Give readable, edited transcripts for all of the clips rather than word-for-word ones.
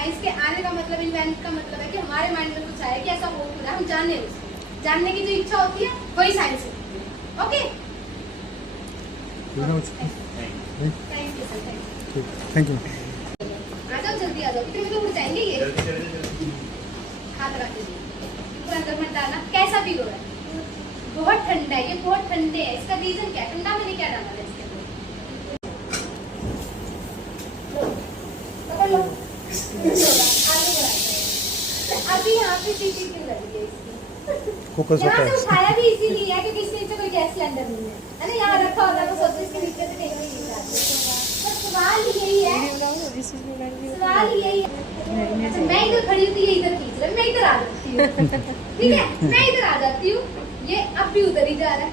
Science के आने का मतलब, इन्वेंट का मतलब है कि हमारे माइंड में कुछ आया कि ऐसा हो क्यों रहा है, हम जाने उसको, जानने की जो इच्छा होती है वही साइंस होती है। Okay, thank you sir, thank you. आ जाओ जल्दी आ जाओ, कितने में तो उड़ जाएंगे ये। हाथ रख दीजिए, पूरा अंदर मत डालना। कैसा फील हो रहा है? बहुत ठंडा है, ये बहुत ठंडे है। इसका रीजन क्या है? ठंडा मैंने क्या डाला है इसके अंदर? पकड़ लो। आलू बनाते हैं। अभी यहाँ पे सीटी क्यों लगी है इसकी? यहाँ से उठाया भी इसीलिए है क्योंकि इसके नीचे कोई गैस सिलेंडर नहीं है ना, यहाँ रखा होता है तो सोचते इसके नीचे से कहीं नहीं जाते। तो सवाल यही है, सवाल यही है। अच्छा, मैं इधर खड़ी हूँ तो ये इधर खींच रहा है, मैं इधर आ जाती हूँ, ठीक है, मैं इधर आ जाती हूँ, ये अब भी उधर ही जा रहा है।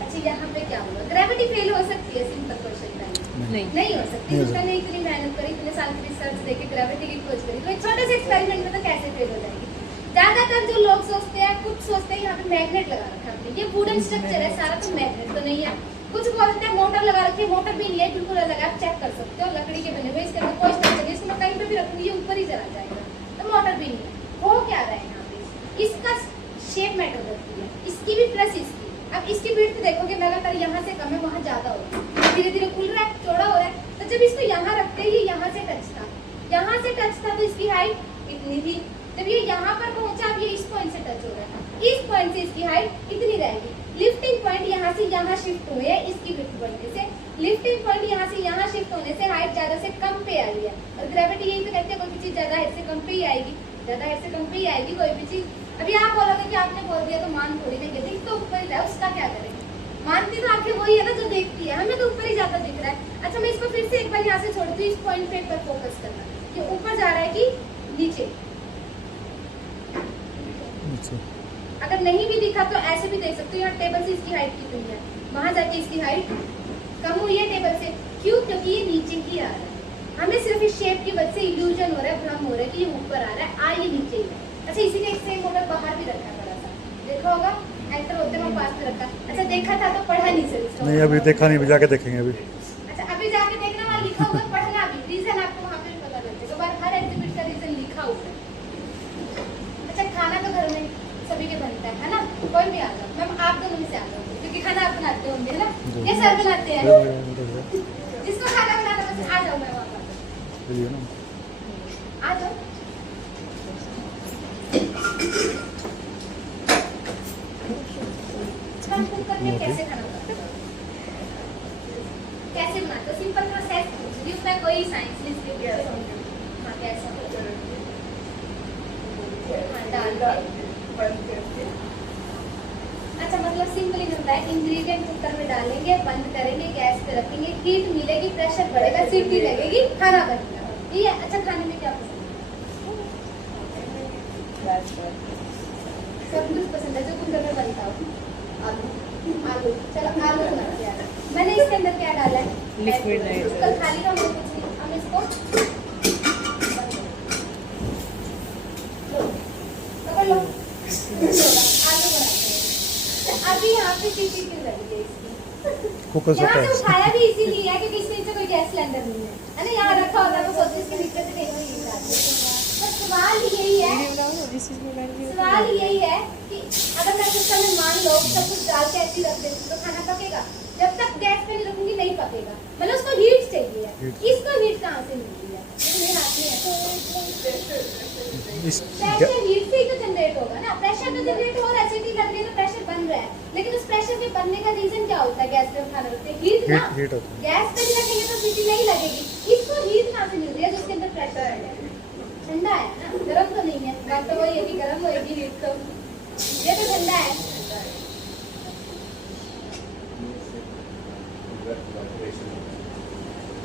अच्छा, यहाँ पे क्या होगा? ग्रेविटी फेल हो सकती है? सिंपल क्वेश्चन नहीं हो सकती। उसका नहीं इतनी मेहनत करी, इतने साल की रिसर्च देके ग्रेविटी की खोज करी, तो एक छोटे से एक्सपेरिमेंट में तो कैसे फेल हो जाएगी? ज्यादातर जो लोग सोचते हैं, कुछ सोचते हैं यहाँ पे मैग्नेट लगा रखा है, ये वुडन स्ट्रक्चर है सारा, तो मैग्नेट तो नहीं है। कुछ बोलते हैं मोटर लगा रखी है, मोटर भी नहीं है, बिल्कुल अलग है, आप चेक कर सकते हो, लकड़ी के बने हुए, इसके अंदर कोई स्ट्रक्चर नहीं, इसको मैं कहीं पे भी रखूंगी ये ऊपर ही चला जाएगा, तो मोटर भी नहीं है। हो क्या रहा है यहाँ पे? इसका शेप मैटर करती है, इसकी भी प्लस इसकी। अब इसकी विड्थ देखोगे लगातार यहाँ से कम है, वहाँ ज्यादा होगा, धीरे धीरे खुल रहा है, चौड़ा हो रहा है। तो जब इसको यहाँ रखते ही यहाँ से टच था, यहाँ से टच था, तो इसकी हाइट इतनी थी। जब ये यहाँ पर पहुंचा, अब ये इस पॉइंट से टच हो रहा है, इस पॉइंट से इसकी हाइट इतनी रहेगी। लिफ्टिंग पॉइंट यहाँ से यहाँ शिफ्ट हुए है, इसकी विड्थ बढ़ने से। लिफ्टिंग पॉइंट यहाँ से यहाँ शिफ्ट होने से हाइट ज्यादा से कम पे आई है। और ग्रेविटी यही तो कहते हैं, कोई भी चीज ज्यादा हाइट से कम पे ही आएगी, ज्यादा हाइट से कम पे ही आएगी कोई भी चीज। अभी आप बोलोगे कि आपने बोल दिया तो मान थोड़ी नहीं गिरती, तो ऊपर ही है, उसका क्या करेंगे? मानती तो आखिर वही है ना जो देखती है, हमें तो ऊपर ही जाता दिख रहा है। अच्छा, मैं इसको फिर से एक बार यहाँ से छोड़ती हूँ, इस पॉइंट पे एक बार फोकस करना, कि ऊपर जा रहा है कि नीचे। अगर नहीं भी दिखा तो ऐसे भी देख सकते हो, यहाँ टेबल से इसकी हाइट कितनी है, वहां जाके इसकी हाइट कम हुई है टेबल से। क्यों? क्योंकि ये नीचे ही आ रहा है, हमें सिर्फ इस शेप की वजह से इल्यूजन हो रहा है, भ्रम हो रहा है कि ये ऊपर आ रहा है, ये नीचे ही है। अच्छा, इसी का एक सेम मॉडल बाहर भी रखा है, बड़ा सा देखा होगा, एंटर होते मैं पास में रखा। अच्छा, देखा था तो पढ़ा नहीं सर? नहीं, अभी देखा नहीं, जाके देखेंगे अभी। अच्छा, अभी जाके देखना, वहाँ लिखा होगा, पढ़ना भी, रीजन आपको वहाँ पे पता लग जाएगा, हर एग्जिबिट का रीजन लिखा हुआ है। अच्छा, खाना तो घर में सभी के बनता है ना, कोई भी आ जाओ, मैम आप दोनों में से आ जाओ, क्योंकि खाना आप बनाते होंगे ना, ये सर बनाते हैं, जिसको खाना बनाना बस आ जाओ, मैं वहाँ आ जाओ। कुकर में कैसे खाना बनाते हो? कैसे बनाते हो? सिंपल प्रोसेस पूछ रही हूँ मैं, कोई साइंस नहीं। हाँ, कैसा? अच्छा, मतलब सिंपल ही होता है, इंग्रेडिएंट कुकर में डालेंगे, बंद करेंगे, गैस पे रखेंगे, हीट मिलेगी, प्रेशर बढ़ेगा, सीटी लगेगी, खाना बनेगा। ठीक है। अच्छा, खाने में क्या पसंद है? सब कुछ पसंद है जो कुकर में बनता हो। आलू, चलो आलू बनाते हैं। मैंने इसके अंदर क्या डाला है? Liquid nitrogen. कल खाली का कुछ नहीं, हम इसको पकड़ लो। आलू बनाते हैं। अभी यहाँ पे सीटी क्यों लगी है इसकी? यहाँ से उठाया भी इसीलिए है क्योंकि इसके नीचे कोई गैस सिलेंडर नहीं है ना, यहाँ रखा होता है तो सोचते इसके नीचे से कहीं नहीं जाते। सवाल यही है कि अगर मैं कुकर में मान लो सब कुछ डाल के ऐसे रख देती तो खाना पकेगा? जब तक गैस पे नहीं रखूंगी नहीं पकेगा, मतलब उसको हीट चाहिए है। इसको हीट कहाँ से मिलती है? मेरे हाथ में है, प्रेशर हीट से ही तो जनरेट होगा ना, प्रेशर तो जनरेट हो रहा है, सीटी लग रही है तो प्रेशर बन रहा है, लेकिन उस प्रेशर के बनने का रीजन क्या होता है? गैस पे खाना रखते हैं, हीट ना, गैस पे नहीं रखेंगे तो सीटी नहीं लगेगी। इसको हीट कहाँ से मिल रही है जिसके अंदर प्रेशर है? ठंडा है ना, गर्म तो नहीं है। बात तो वही है कि गर्म होएगी हीट, तो ये तो ठंडा है।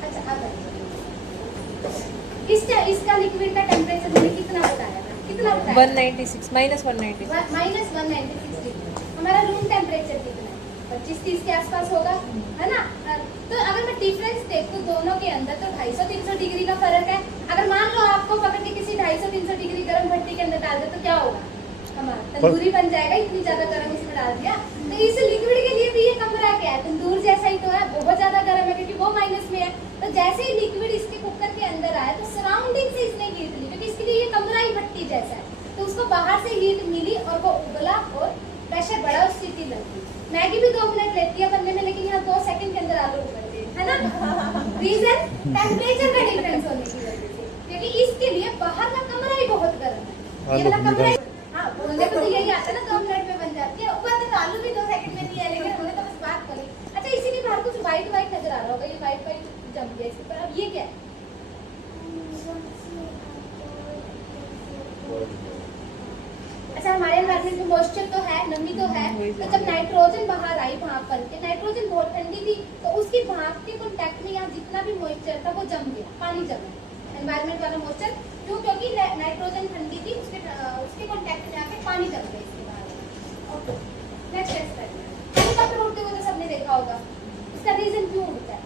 अच्छा, अब इसका लिक्विड का टेम्परेचर मैंने कितना बताया था? कितना बताया? 196 -196 डिग्री। हमारा रूम टेम्परेचर कितना है? 25-30 के आसपास होगा, है ना। तो अगर मैं डिफरेंस देखूं दोनों के अंदर तो 250-300 डिग्री का फर्क है। अगर मान लो आपको पकड़ के किसी 250-300 डिग्री गर्म भट्टी के अंदर डाल दे तो क्या होगा? हमारा तंदूरी बन जाएगा, इतनी ज्यादा गर्म इसमें डाल दिया। तो इस लिक्विड के लिए भी ये कमरा क्या है? तंदूर जैसा ही तो है, बहुत ज्यादा गर्म है क्योंकि वो माइनस में है। तो जैसे ही लिक्विड इसके कुकर के अंदर आया तो सराउंडिंग से इसने हीट ली, क्योंकि इसके लिए ये कमरा ही भट्टी जैसा है, तो उसको बाहर से हीट मिली और वो उबला और प्रेशर बढ़ा और सीटी लगी। मैगी भी 2 मिनट लेती है बनने में, लेकिन यहाँ 2 सेकंड के अंदर आलू उबलते हैं, है ना? रीजन टेम्परेचर का डिफरेंस होने की वजह से, क्योंकि इसके लिए बाहर का कमरा ही बहुत गर्म है। ये वाला कमरा, हाँ, बोलने को तो यही आता है ना, 2 मिनट में बन जाती है। ऊपर तो आलू भी 2 सेकंड में नहीं है, लेकिन हमने तो बस बात करी। अच्छा, इसीलिए बाहर कुछ व्हाइट व्हाइट नजर आ रहा होगा, ये व्हाइट व्हाइट जम गया इसके ऊपर। अब ये क्या है? अच्छा, हमारे एनवायरनमेंट में मॉइस्चर तो है, नमी तो है, तो जब नाइट्रोजन बाहर आई भाप करके, नाइट्रोजन बहुत ठंडी थी, तो उसकी भाप के कांटेक्ट में यहाँ जितना भी मॉइस्चर था वो जम गया, पानी जम गया, एनवायरनमेंट वाला मॉइस्चर। क्यों? क्योंकि नाइट्रोजन ठंडी थी, उसके कांटेक्ट में आके पानी जम गया इसके बाहर। नेक्स्ट एक्सपेरिमेंट, हेलीकॉप्टर उड़ते हुए तो सबने देखा होगा, इसका रीजन क्यों उड़ता है?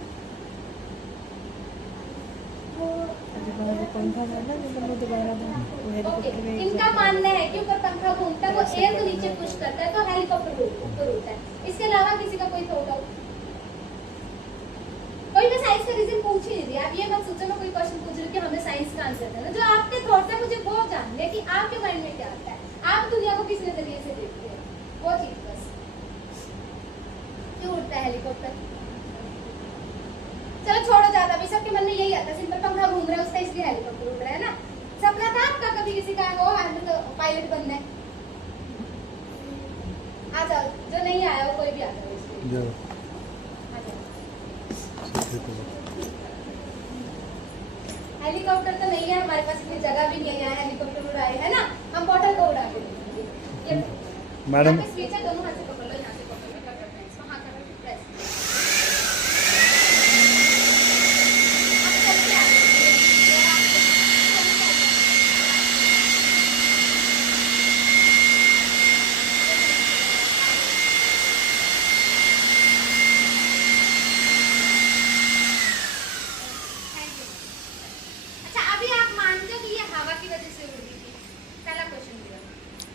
पंखा था ना जो हम दोबारा ओके, इनका मानना है कि ऊपर पंखा घूमता है, वो एयर को नीचे पुश करता है, तो हेलीकॉप्टर ऊपर उड़ता है। इसके अलावा किसी का कोई थॉट आउट? कोई मैं साइंस का रीजन पूछ ही नहीं रही, आप ये मत सोचो मैं कोई क्वेश्चन पूछ रही हूँ कि हमें साइंस का आंसर देना। जो आपके थॉट है मुझे वो जानना है कि आपके माइंड में क्या आता है, आप दुनिया को किस नजरिए से देखते हैं, वो चीज बस। क्यों उड़ता है हेलीकॉप्टर? चलो छोड़ो ज्यादा, भी सबके मन में यही आता है, सिंपल पंखा घूम रहा है उसका, इसलिए हेलीकॉप्टर उड़ रहा है ना। सपना था आपका कभी किसी का हो पायलट बनना है? आ जाओ, जो नहीं आया हो कोई भी आ जाओ इसलिए। आ जाओ। हेलीकॉप्टर तो नहीं है हमारे पास, इतनी जगह भी नहीं है हेलीकॉप्टर उड़ाए, है ना? हम बॉटल को उड़ा के देंगे। ये मैडम, स्पीच है, दोनों हाथ से पकड़ लो, यहाँ से पकड़ लो, कर करते हैं इसको, हाँ कर प्रेस।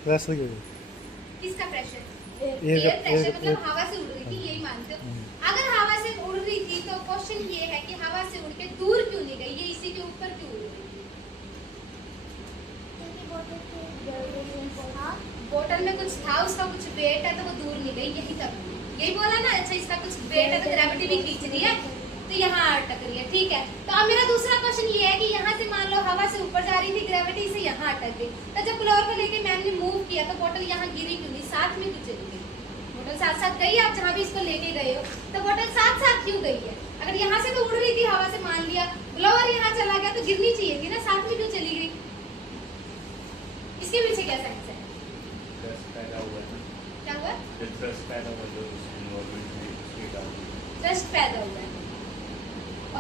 प्रेशर के किसका pressure? Air air pressure, air- मतलब हवा से उड़ रही थी, यही मानते हो? अगर हवा से उड़ रही थी तो क्वेश्चन ये है कि हवा से उड़ के दूर क्यों नहीं गई, ये इसी के ऊपर क्यों उड़ रही थी? बोतल में कुछ था, उसका कुछ वेट है तो वो दूर नहीं गई, यही तक यही बोला ना। अच्छा, इसका कुछ वेट है तो ग्रेविटी भी खींच रही है, तो यहाँ अटक रही है, ठीक है। तो अब मेरा दूसरा क्वेश्चन ये है कि यहाँ से मान लो हवा से ऊपर जा रही थी, ग्रेविटी से यहाँ अटक गई, तो जब फ्लोर को लेके मैम ने मूव किया तो बोतल यहाँ गिरी क्यों नहीं, साथ में क्यों चली गई? बोतल साथ साथ गई, आप जहाँ भी इसको लेके गए हो, तो बोतल साथ साथ क्यों गई है? अगर यहाँ से तो उड़ रही थी हवा से, मान लिया ब्लोअर यहाँ चला गया तो गिरनी चाहिए थी ना, साथ में क्यों चली गई? इसके पीछे क्या साइंस है? क्या हुआ? ट्रस्ट पैदा हुआ है।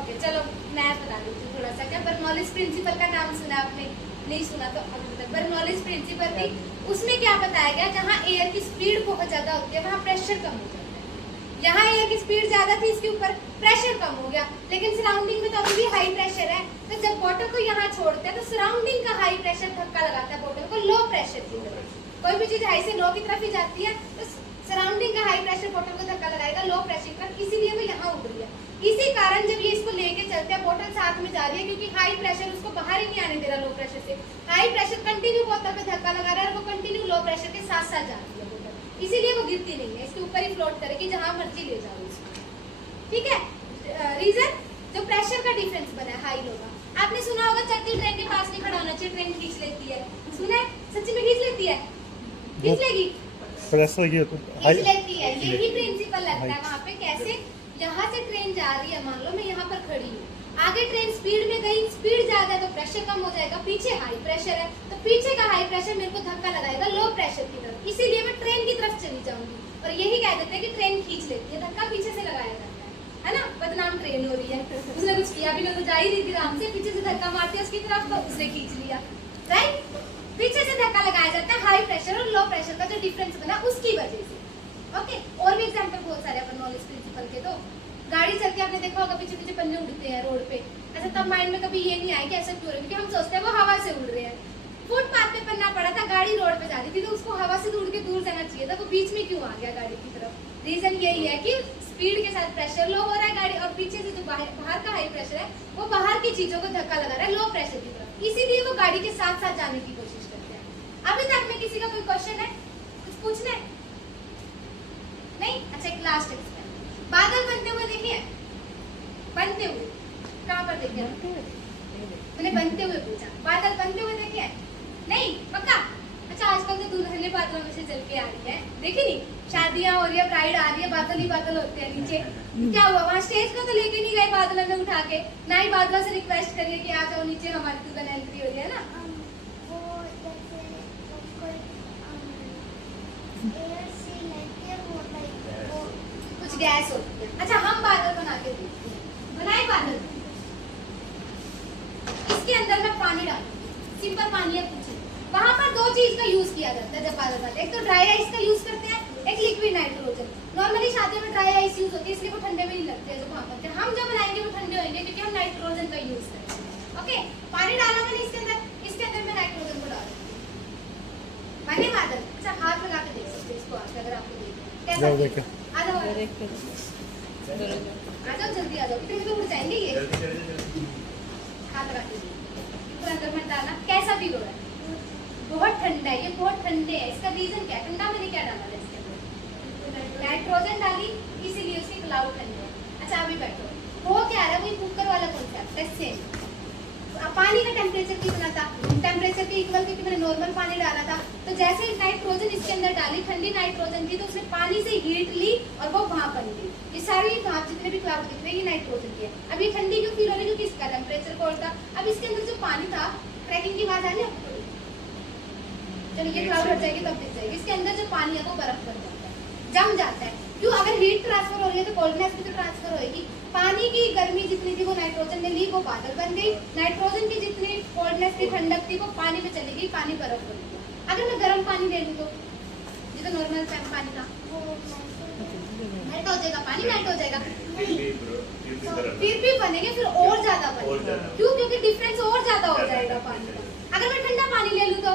ओके, चलो मैं बता देती हूँ थोड़ा सा। क्या बर्नौलीज प्रिंसिपल का नाम सुना आपने? नहीं सुना तो अभी तक। बर्नौलीज प्रिंसिपल थी, उसमें क्या बताया गया, जहाँ एयर की स्पीड बहुत ज्यादा होती है वहाँ प्रेशर कम हो जाता है। यहाँ एयर की स्पीड ज्यादा थी, इसके ऊपर प्रेशर कम हो गया, लेकिन सराउंडिंग में तो अभी भी हाई प्रेशर है। तो जब बॉटल को यहाँ छोड़ते हैं तो सराउंडिंग का हाई प्रेशर धक्का लगाता है बॉटल को लो प्रेशर की तरफ। कोई भी चीज हाई से लो की तरफ ही जाती है तो सराउंडिंग का हाई प्रेशर बॉटल को धक्का लगाएगा लो प्रेशर पर, इसीलिए वो यहाँ उड़ रही है। इसी कारण जब ये इसको लेके चलते हैं, बोतल साथ में जा रही है क्योंकि हाई प्रेशर उसको बाहर ही नहीं आने दे रहा लो प्रेशर से। हाई प्रेशर कंटिन्यू बोतल पे धक्का लगा रहा है और वो कंटिन्यू लो प्रेशर के साथ साथ जा रही है बोतल, इसीलिए वो गिरती नहीं है, इसके ऊपर ही फ्लोट करेगी जहां मर्जी ले जाओ इसको, ठीक है। रीजन जो प्रेशर का डिफरेंस बना है हाई लो का। आपने सुना होगा चलती ट्रेन के पास नहीं खड़ा होना चाहिए, ट्रेन खींच लेती है, सुना है? सच्ची में खींच लेती है? खींच लेगी? प्रेशर ये तो खींच लेती है, यही प्रिंसिपल लगता है वहाँ पे। कैसे? यहाँ से ट्रेन जा रही है, मान लो मैं यहाँ पर खड़ी हूँ, आगे ट्रेन स्पीड में गई, स्पीड ज्यादा है तो प्रेशर कम हो जाएगा, पीछे हाई प्रेशर है तो पीछे का हाई प्रेशर मेरे को धक्का लगाएगा लो प्रेशर की तरफ, इसीलिए मैं ट्रेन की तरफ चली जाऊंगी। और यही कह देते हैं कि ट्रेन खींच लेती है, धक्का पीछे से लगाया जाता है ना। बदनाम ट्रेन हो रही है, उसने कुछ किया भी नहीं, तो जा ही रही थी आराम से, पीछे से धक्का मारती है उसकी तरफ तो उसने खींच लिया, राइट। पीछे से धक्का लगाया जाता है हाई प्रेशर और लो प्रेशर का जो डिफरेंस बना उसकी वजह से। ओके, और भी एग्जांपल बहुत सारे अपन नॉलेज प्रिंसिपल के। तो गाड़ी चलती है, आपने देखा होगा पीछे पीछे पन्ने उड़ते हैं रोड पे। अच्छा, तब माइंड में कभी ये नहीं आया कि ऐसा क्यों हो रहा है, क्योंकि हम सोचते हैं वो हवा से उड़ रहे हैं। फुटपाथ पे पन्ना पड़ा था, गाड़ी रोड पे जा रही थी तो उसको हवा से उड़ के दूर जाना चाहिए था, वो बीच में क्यों आ गया गाड़ी की तरफ? रीजन यही है कि स्पीड के साथ प्रेशर लो हो रहा है गाड़ी, और पीछे से जो बाहर का हाई प्रेशर है वो बाहर की चीजों को धक्का लगा रहा है लो प्रेशर की तरफ, इसीलिए वो गाड़ी के साथ साथ जाने की कोशिश करते हैं। अभी तक में किसी का कोई क्वेश्चन है, कुछ पूछना है? नहीं? अच्छा, एक लास्ट एक्सपेरिमेंट, बादल बनते हुए देखिए, बनते हुए कहाँ पर देखिए? मैंने बनते हुए पूछा, बादल बनते हुए देखिए? नहीं? पक्का? अच्छा, आजकल तो दुल्हने बादलों में से चल के आ रही है, देखी नहीं? शादियां हो रही है, ब्राइड आ रही है, बादल ही बादल होते हैं नीचे। क्या हुआ वहाँ? स्टेज को तो लेके नहीं गए बादलों ने उठा के, ना ही बादलों से रिक्वेस्ट करिए कि आ जाओ नीचे, हमारी दुल्हन एंट्री हो रही है ना। कुछ गैस होती है। अच्छा, हम बादल बना के देखते हैं, बनाए बादल, इसके अंदर मैं पानी डालूंगी, सिंपल पानी है, पूछिए। वहाँ पर दो चीज का यूज किया जाता है जब बादल बनते हैं, एक तो ड्राई आइस का यूज करते हैं, एक लिक्विड नाइट्रोजन। नॉर्मली शादी में ड्राई आइस यूज होती है, इसलिए वो ठंडे में नहीं लगते जो वहाँ बनते हैं। हम जब बनाएंगे वो ठंडे होंगे क्योंकि हम नाइट्रोजन का यूज करेंगे। ओके, पानी डाला मैंने इसके अंदर मैं नाइट्रोजन को डाल दूंगी, बने बादल। अच्छा, हाथ लगा के देख सकते हैं इसको, अगर आपको कैसा आ जाओ, आ जाओ जल्दी, आ जाओ, इतने तो उड़ जाएंगे ये। हाथ लगा के पूरा अंदर मत डालना। कैसा फील हो रहा है? बहुत ठंडा है, ये बहुत ठंडे है। इसका रीजन क्या है? ठंडा मैंने क्या डाला है इसके अंदर? नाइट्रोजन डाली, इसीलिए उसके क्लाउड ठंडे हैं। अच्छा, अभी बैठो, वो क्या है? वही कुकर वाला कॉन्सेप्ट है, सेम। पानी का टेम्परेचर कितना था? टेम्परेचर के इक्वल, क्योंकि मैंने नॉर्मल पानी डाला था। तो जैसे ही नाइट्रोजन इसके अंदर डाली, ठंडी नाइट्रोजन थी, तो उसने पानी से हीट ली और वो भाप बन गई। ये सारी भाप जितने भी क्लाउड दिख रहे हैं ये नाइट्रोजन की है। अब ये ठंडी क्यों फील हो रही है? क्योंकि इसका टेम्परेचर कोल्ड था। अब इसके अंदर जो पानी था, क्रैकिंग की आवाज आ रही है आपको? चलो, ये क्लाउड हट जाएगी तब दिख जाएगी। इसके अंदर जो पानी है वो बर्फ बन जाता है, जम जाता है। क्यों? अगर हीट ट्रांसफर हो रही है तो कोल्डनेस भी तो ट्रांसफर होगी। पानी की गर्मी जितनी थी वो नाइट्रोजन ने ली, वो बादल बन गई। नाइट्रोजन की जितनी कोल्डनेस थी, ठंडक थी, वो पानी में चली गई, पानी बर्फ बन गया। अगर मैं गर्म पानी ले लूँ तो ये तो नॉर्मल पानी था, मेल्ट हो जाएगा, पानी मेल्ट हो जाएगा, फिर भी बनेंगे, फिर और ज्यादा बनेगा। क्यों? क्योंकि डिफरेंस और ज्यादा हो जाएगा पानी का। अगर मैं ठंडा पानी ले लूँ तो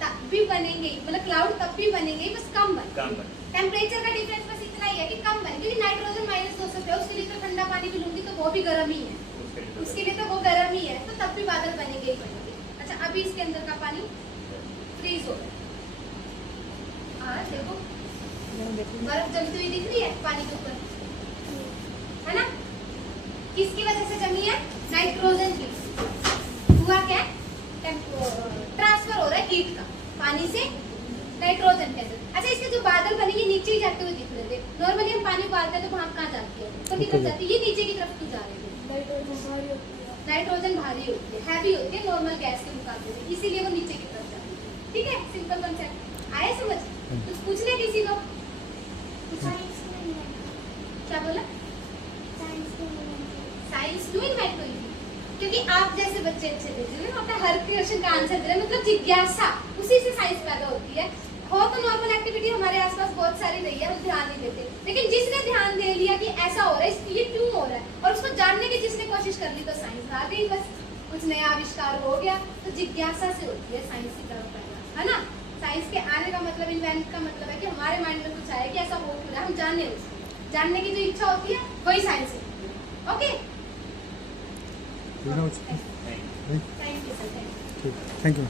तब भी बनेंगे, मतलब क्लाउड तब भी बनेंगे, बस कम बनेंगे। टेम्परेचर का डिफरेंस बस इतना ही है कि कम बने, क्योंकि नाइट्रोजन -200 पे, उसके लिए तो ठंडा पानी भी लूंगी तो वो भी गर्म ही है, उसके लिए तो वो गर्म ही है, तो तब भी बादल बनेंगे ही बनेंगे। अच्छा, अभी इसके अंदर का पानी फ्रीज हो गया, देखो बर्फ जमती हुई दिख रही है पानी के ऊपर, है ना? किसकी वजह से जमी है? नाइट्रोजन की। हुआ क्या? ट्रांसफर हो रहा है हीट का पानी से नाइट्रोजन के अंदर। अच्छा, इसके जो बादल बने ये नीचे ही जाते हुए दिख रहे थे। नॉर्मली हम पानी उबालते हैं तो भाप कहाँ जाती है? ऊपर की तरफ जाती है, ये नीचे की तरफ क्यों जा रहे थे? नाइट्रोजन भारी होती है, हैवी होती है नॉर्मल गैस के मुकाबले में, इसीलिए वो नीचे की तरफ जाती है। ठीक है, सिंपल कॉन्सेप्ट आया समझ? कुछ पूछना किसी को? क्या बोला? साइंस क्यों इन्वाइट हुई? क्योंकि आप जैसे बच्चे अच्छे थे जिन्होंने अपना हर क्वेश्चन का आंसर दिया, मतलब जिज्ञासा, उसी से साइंस पैदा होती है। हो तो नॉर्मल एक्टिविटी हमारे आसपास बहुत सारी रही है, हम ध्यान नहीं देते, लेकिन जिसने ध्यान दे लिया कि ऐसा हो रहा है, ये क्यों हो रहा है, और उसको जानने की जिसने कोशिश कर ली, तो साइंस आ गई, बस कुछ नया आविष्कार हो गया। तो जिज्ञासा से होती है साइंस की तरफ पैदा, है ना? साइंस के आने का मतलब, इन्वेंट का मतलब है कि हमारे माइंड में कुछ आया कि ऐसा हो क्यों रहा है, हम जानने, उसको जानने की जो इच्छा होती है वही साइंस है। Okay, thank you sir, thank you.